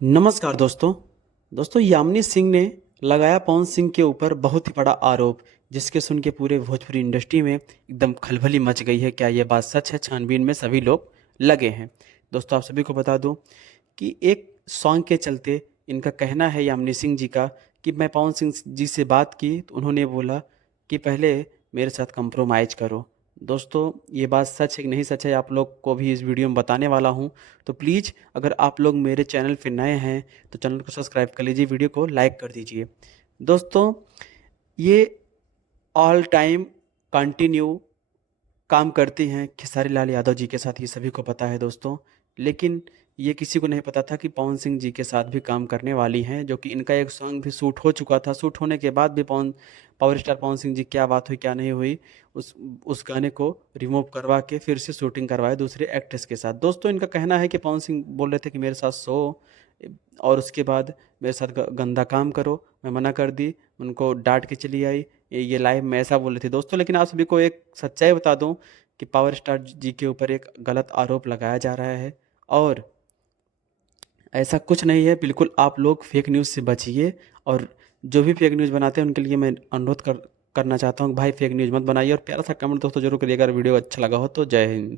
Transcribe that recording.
नमस्कार दोस्तों। यामिनी सिंह ने लगाया पवन सिंह के ऊपर बहुत ही बड़ा आरोप, जिसके सुन के पूरे भोजपुरी इंडस्ट्री में एकदम खलबली मच गई है। क्या ये बात सच है? छानबीन में सभी लोग लगे हैं। दोस्तों, आप सभी को बता दूं कि एक सॉन्ग के चलते इनका कहना है, यामिनी सिंह जी का, कि मैं पवन सिंह जी से बात की तो उन्होंने बोला कि पहले मेरे साथ कंप्रोमाइज़ करो। दोस्तों, ये बात सच है कि नहीं सच है, आप लोग को भी इस वीडियो में बताने वाला हूं। तो प्लीज़, अगर आप लोग मेरे चैनल पे नए हैं तो चैनल को सब्सक्राइब कर लीजिए, वीडियो को लाइक कर दीजिए। दोस्तों, ये ऑल टाइम कंटिन्यू काम करती हैं खेसारी लाल यादव जी के साथ, ये सभी को पता है दोस्तों। लेकिन ये किसी को नहीं पता था कि पवन सिंह जी के साथ भी काम करने वाली हैं, जो कि इनका एक सॉन्ग भी शूट हो चुका था। शूट होने के बाद भी पावर स्टार पवन सिंह जी, क्या बात हुई क्या नहीं हुई, उस गाने को रिमूव करवा के फिर से शूटिंग करवाए दूसरे एक्ट्रेस के साथ। दोस्तों, इनका कहना है कि पवन सिंह बोल रहे थे कि मेरे साथ सो, और उसके बाद मेरे साथ गंदा काम करो। मैं मना कर दी, उनको डांट के चली आई। ये लाइव में ऐसा बोल रही थी दोस्तों। लेकिन आप सभी को एक सच्चाई बता दूं कि पावर स्टार जी के ऊपर एक गलत आरोप लगाया जा रहा है, और ऐसा कुछ नहीं है। बिल्कुल आप लोग फेक न्यूज़ से बचिए, और जो भी फेक न्यूज़ बनाते हैं उनके लिए मैं अनुरोध करना चाहता हूँ कि भाई फेक न्यूज़ मत बनाइए, और प्यारा सा कमेंट दोस्तों जरूर करिएगा। अगर वीडियो अच्छा लगा हो तो। जय हिंद।